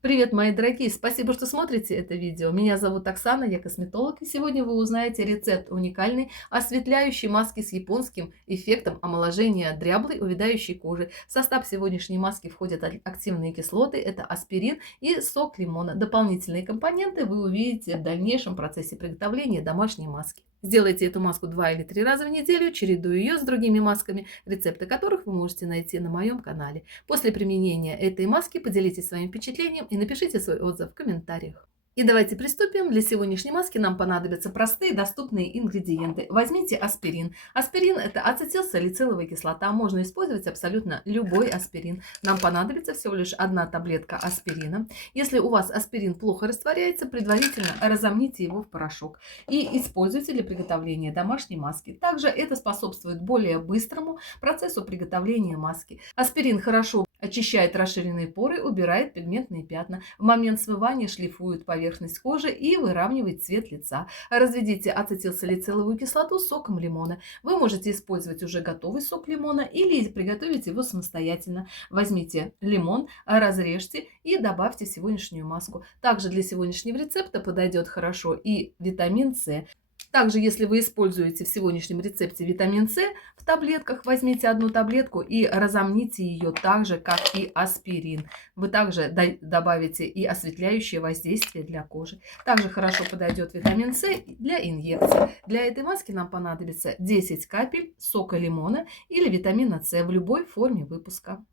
Привет, мои дорогие! Спасибо, что смотрите это видео. Меня зовут Оксана, я косметолог, и сегодня вы узнаете рецепт уникальной осветляющей маски с японским эффектом омоложения дряблой увядающей кожи. В состав сегодняшней маски входят активные кислоты, это аспирин и сок лимона. Дополнительные компоненты вы увидите в дальнейшем процессе приготовления домашней маски. Сделайте эту маску 2 или 3 раза в неделю, чередуя ее с другими масками, рецепты которых вы можете найти на моем канале. После применения этой маски поделитесь своим впечатлением и напишите свой отзыв в комментариях. И давайте приступим. Для сегодняшней маски нам понадобятся простые доступные ингредиенты. Возьмите аспирин. Аспирин – это ацетилсалициловая кислота. Можно использовать абсолютно любой аспирин. Нам понадобится всего лишь 1 таблетка аспирина. Если у вас аспирин плохо растворяется, предварительно разомните его в порошок и используйте для приготовления домашней маски. Также это способствует более быстрому процессу приготовления маски. Аспирин хорошо очищает расширенные поры, убирает пигментные пятна. В момент смывания шлифует поверхность кожи и выравнивает цвет лица. Разведите ацетилсалициловую кислоту с соком лимона. Вы можете использовать уже готовый сок лимона или приготовить его самостоятельно. Возьмите лимон, разрежьте и добавьте в сегодняшнюю маску. Также для сегодняшнего рецепта подойдет хорошо и витамин С. Также, если вы используете в сегодняшнем рецепте витамин С в таблетках, возьмите 1 таблетку и разомните ее так же, как и аспирин. Вы также добавите и осветляющее воздействие для кожи. Также хорошо подойдет витамин С для инъекций. Для этой маски нам понадобится 10 капель сока лимона или витамина С в любой форме выпуска.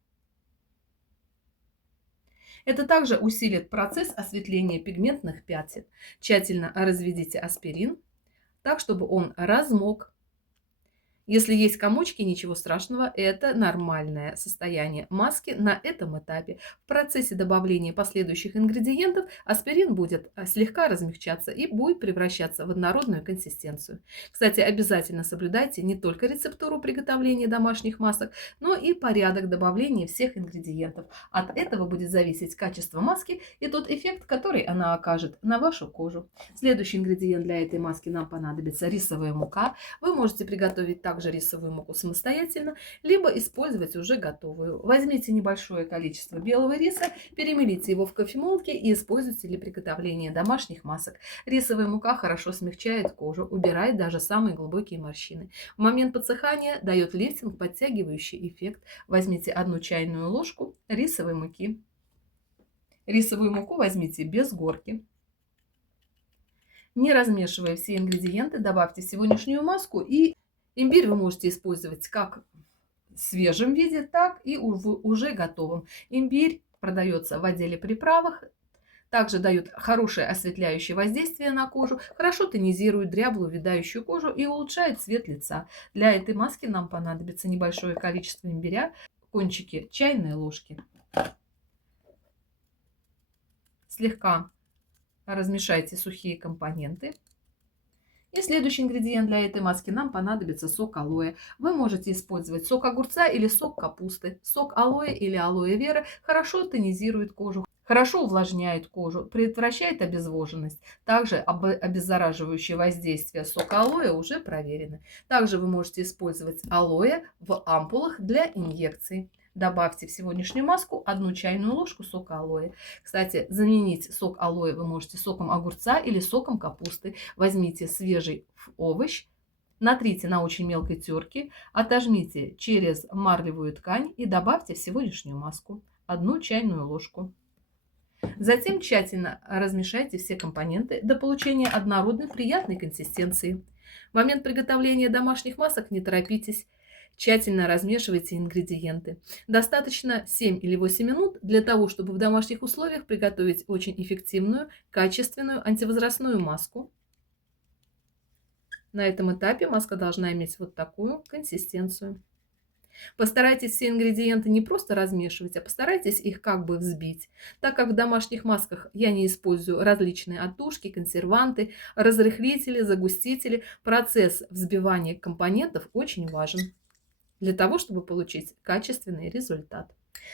Это также усилит процесс осветления пигментных пятен. Тщательно разведите аспирин так, чтобы он размок. Если есть комочки, ничего страшного, это нормальное состояние маски на этом этапе. В процессе добавления последующих ингредиентов аспирин будет слегка размягчаться и будет превращаться в однородную консистенцию. Кстати, обязательно соблюдайте не только рецептуру приготовления домашних масок, но и порядок добавления всех ингредиентов. От этого будет зависеть качество маски и тот эффект, который она окажет на вашу кожу. Следующий ингредиент для этой маски нам понадобится рисовая мука. Вы можете приготовить также рисовую муку самостоятельно, либо использовать уже готовую. Возьмите небольшое количество белого риса, перемелите его в кофемолке и используйте для приготовления домашних масок. Рисовая мука хорошо смягчает кожу, убирает даже самые глубокие морщины. В момент подсыхания дает лифтинг, подтягивающий эффект. Возьмите 1 чайную ложку рисовой муки. Рисовую муку возьмите без горки. Не размешивая все ингредиенты, добавьте в сегодняшнюю маску, и имбирь вы можете использовать как в свежем виде, так и в уже готовом. Имбирь продается в отделе приправах, также дает хорошее осветляющее воздействие на кожу, хорошо тонизирует дряблую увядающую кожу и улучшает цвет лица. Для этой маски нам понадобится небольшое количество имбиря, кончики чайной ложки. Слегка размешайте сухие компоненты. И следующий ингредиент для этой маски нам понадобится сок алоэ. Вы можете использовать сок огурца или сок капусты. Сок алоэ или алоэ вера хорошо тонизирует кожу, хорошо увлажняет кожу, предотвращает обезвоженность. Также обеззараживающее воздействие сока алоэ уже проверено. Также вы можете использовать алоэ в ампулах для инъекций. Добавьте в сегодняшнюю маску 1 чайную ложку сока алоэ. Кстати, заменить сок алоэ вы можете соком огурца или соком капусты. Возьмите свежий овощ, натрите на очень мелкой терке, отожмите через марлевую ткань и добавьте в сегодняшнюю маску 1 чайную ложку. Затем тщательно размешайте все компоненты до получения однородной приятной консистенции. В момент приготовления домашних масок не торопитесь. Тщательно размешивайте ингредиенты. Достаточно 7 или 8 минут для того, чтобы в домашних условиях приготовить очень эффективную, качественную антивозрастную маску. На этом этапе маска должна иметь вот такую консистенцию. Постарайтесь все ингредиенты не просто размешивать, а постарайтесь их как бы взбить. Так как в домашних масках я не использую различные отдушки, консерванты, разрыхлители, загустители, процесс взбивания компонентов очень важен для того, чтобы получить качественный результат.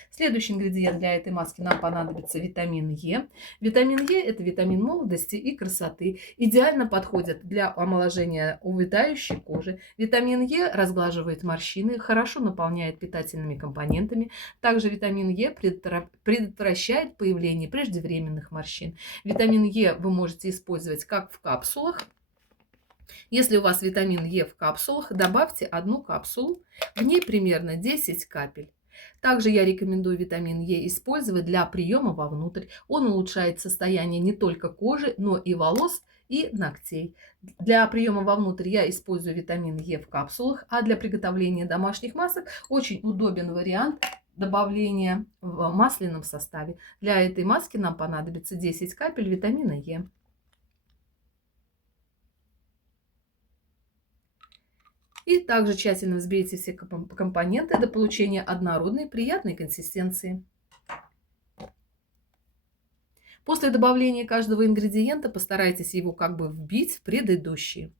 Следующий ингредиент для этой маски нам понадобится витамин Е. Витамин Е – это витамин молодости и красоты. Идеально подходит для омоложения увядающей кожи. Витамин Е разглаживает морщины, хорошо наполняет питательными компонентами. Также витамин Е предотвращает появление преждевременных морщин. Витамин Е вы можете использовать как в капсулах. Если у вас витамин Е в капсулах, добавьте одну капсулу, в ней примерно 10 капель. Также я рекомендую витамин Е использовать для приема вовнутрь. Он улучшает состояние не только кожи, но и волос и ногтей. Для приема вовнутрь я использую витамин Е в капсулах, а для приготовления домашних масок очень удобен вариант добавления в масляном составе. Для этой маски нам понадобится 10 капель витамина Е. И также тщательно взбейте все компоненты до получения однородной приятной консистенции. После добавления каждого ингредиента постарайтесь его как бы вбить в предыдущие.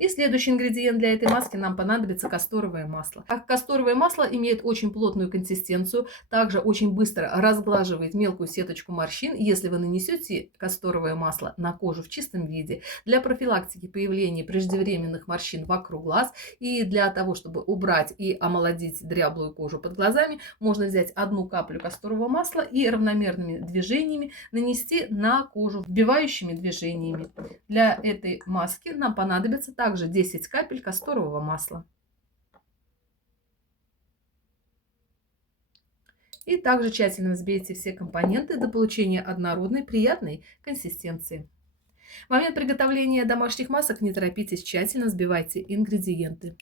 И следующий ингредиент для этой маски нам понадобится касторовое масло. Касторовое масло имеет очень плотную консистенцию, также очень быстро разглаживает мелкую сеточку морщин, если вы нанесете касторовое масло на кожу в чистом виде. Для профилактики появления преждевременных морщин вокруг глаз и для того, чтобы убрать и омолодить дряблую кожу под глазами, можно взять одну каплю касторового масла и равномерными движениями нанести на кожу вбивающими движениями. Для этой маски нам понадобится также 10 капель касторового масла. И также тщательно взбейте все компоненты до получения однородной приятной консистенции. В момент приготовления домашних масок не торопитесь, тщательно взбивайте ингредиенты.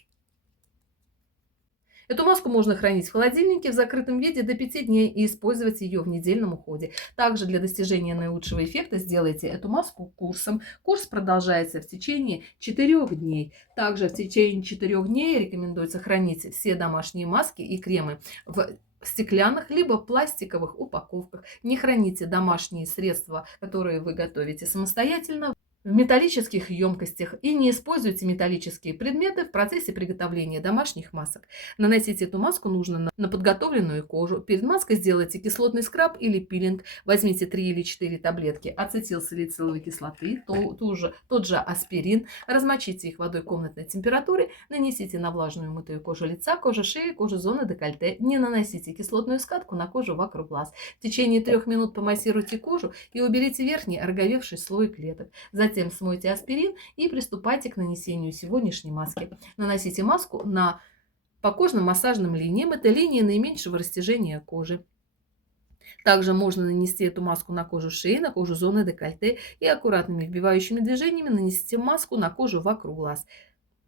Эту маску можно хранить в холодильнике в закрытом виде до 5 дней и использовать ее в недельном уходе. Также для достижения наилучшего эффекта сделайте эту маску курсом. Курс продолжается в течение 4 дней. Также в течение 4 дней рекомендуется хранить все домашние маски и кремы в стеклянных либо пластиковых упаковках. Не храните домашние средства, которые вы готовите самостоятельно, в металлических емкостях и не используйте металлические предметы в процессе приготовления домашних масок. Наносить эту маску нужно на подготовленную кожу. Перед маской сделайте кислотный скраб или пилинг. Возьмите 3 или 4 таблетки ацетилсалициловой кислоты, тот же аспирин. Размочите их водой комнатной температуры. Нанесите на влажную мытую кожу лица, кожу шеи, кожу зоны декольте. Не наносите кислотную скатку на кожу вокруг глаз. В течение 3 минут помассируйте кожу и уберите верхний ороговевший слой клеток. Затем смойте аспирин и приступайте к нанесению сегодняшней маски. Наносите маску по кожным массажным линиям. Это линии наименьшего растяжения кожи. Также можно нанести эту маску на кожу шеи, на кожу зоны декольте и аккуратными вбивающими движениями нанесите маску на кожу вокруг глаз.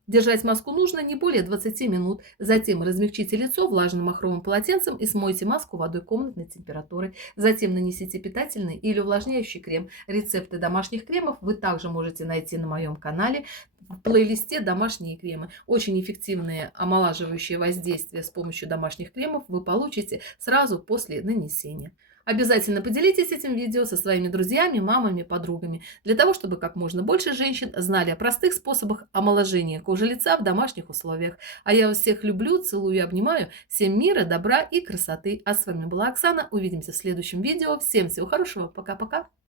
Держать маску нужно не более 20 минут. Затем размягчите лицо влажным махровым полотенцем и смойте маску водой комнатной температуры. Затем нанесите питательный или увлажняющий крем. Рецепты домашних кремов вы также можете найти на моем канале в плейлисте «Домашние кремы». Очень эффективные омолаживающие воздействия с помощью домашних кремов вы получите сразу после нанесения. Обязательно поделитесь этим видео со своими друзьями, мамами, подругами, для того, чтобы как можно больше женщин знали о простых способах омоложения кожи лица в домашних условиях. А я вас всех люблю, целую и обнимаю. Всем мира, добра и красоты. А с вами была Оксана. Увидимся в следующем видео. Всем всего хорошего. Пока-пока.